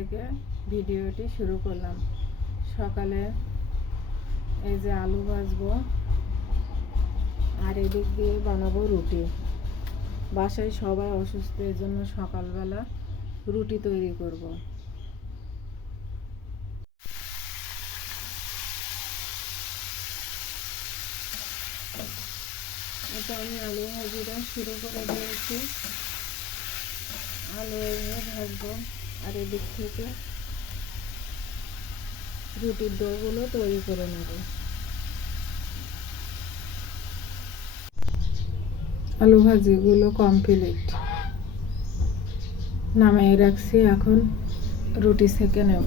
থেকে ভিডিওটি শুরু করলাম। সকালে এই যে আলু ভাজবো, আর এদিক দিয়ে বানাবো রুটি। বাসায় সবাই অসুস্থ এর জন্য সকালবেলা রুটি তৈরি করব। এটা আমি আলু ভাজিটা শুরু করে দিয়েছি। আলু ভাজবো। আর এদিক থেকে রুটির ডোগুলো তৈরি করে নেব। আলু ভাজিগুলো কমপ্লিট নামিয়ে রাখছি, এখন রুটি সেকে নেব।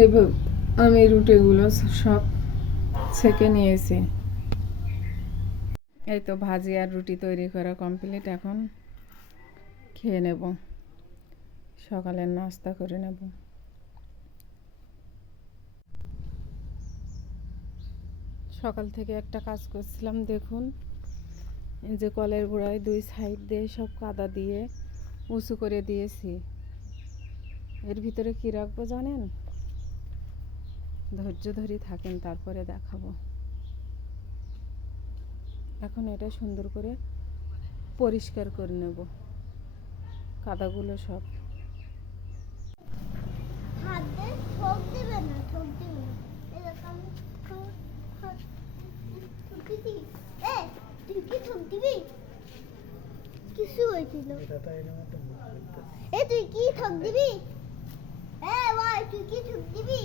এইভাবে আমি রুটিগুলো সব সেকে নিয়েছি। এই তো ভাজি আর রুটি তৈরি করা কমপ্লিট, এখন খেয়ে নেব। সকালের নাস্তা করে নেব। সকাল থেকে একটা কাজ করছিলাম, দেখুন। যে কলের গোড়ায় দুই সাইড দিয়ে সব কাদা দিয়ে উঁচু করে দিয়েছি। এর ভিতরে কি রাখব জানেন? ধৈর্য ধরে থাকেন তারপরে দেখাবো। এখন এটা সুন্দর করে পরিষ্কার করে নেব। কাদাগুলো সব। কিছু হয়েছিল। এ তুই কি ঠোক দিবি? এ ভাই তুই কি ঠোক দিবি?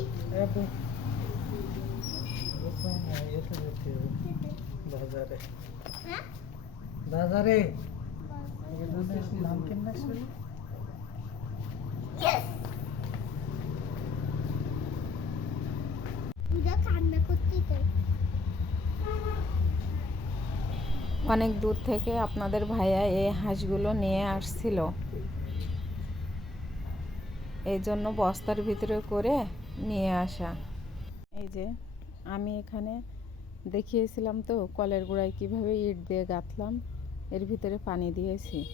অনেক দূর থেকে আপনাদের ভাইয়া এই হাঁসগুলো নিয়ে আসছিল। এই জন্য বস্তার ভিতরে করে নিয়ে আসা। এই যে আমি এখানে দেখিয়েছিলাম তো কলের গোড়ায় কীভাবে ইট দিয়ে গাঁথলাম, এর ভিতরে পানি দিয়েছি।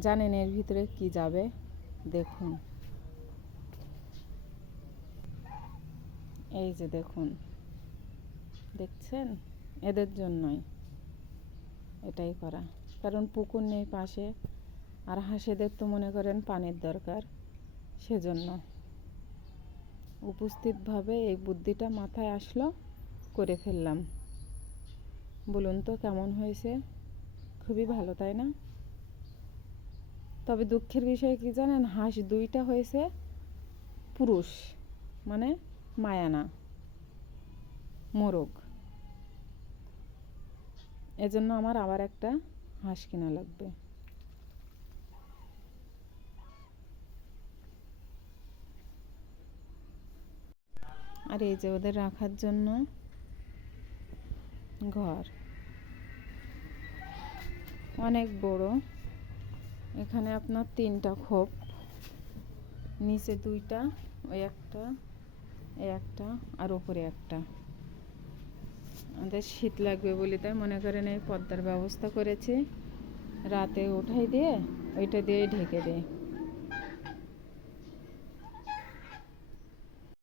জানেন এর ভিতরে কি যাবে? দেখুন। এই যে দেখুন। দেখছেন? এদের জন্যই এটাই করা। কারণ পুকুর নেই পাশে, আর হাঁসেদের তো মনে করেন পানির দরকার, সেজন্য। উপস্থিতভাবে এই বুদ্ধিটা মাথায় আসলো, করে ফেললাম। বলুন তো কেমন হয়েছে? খুবই ভালো, তাই না? তবে দুঃখের বিষয় কি জানেন? হাঁস দুইটা হয়েছে, পুরুষ মানে মায়ানা মোরগ। এজন্য আমার আবার একটা হাঁস কেনা লাগবে। আর এই যে ওদের রাখার জন্য ঘর। অনেক বড়। এখানে আপনার তিনটা খোপ। নিচে দুইটা, ওই একটা একটা আর ওপরে একটা। আমাদের শীত লাগবে বলে তাই মনে করেন এই পর্দার ব্যবস্থা করেছি। রাতে উঠাই দিয়ে, ওইটা দিয়ে ঢেকে দিই।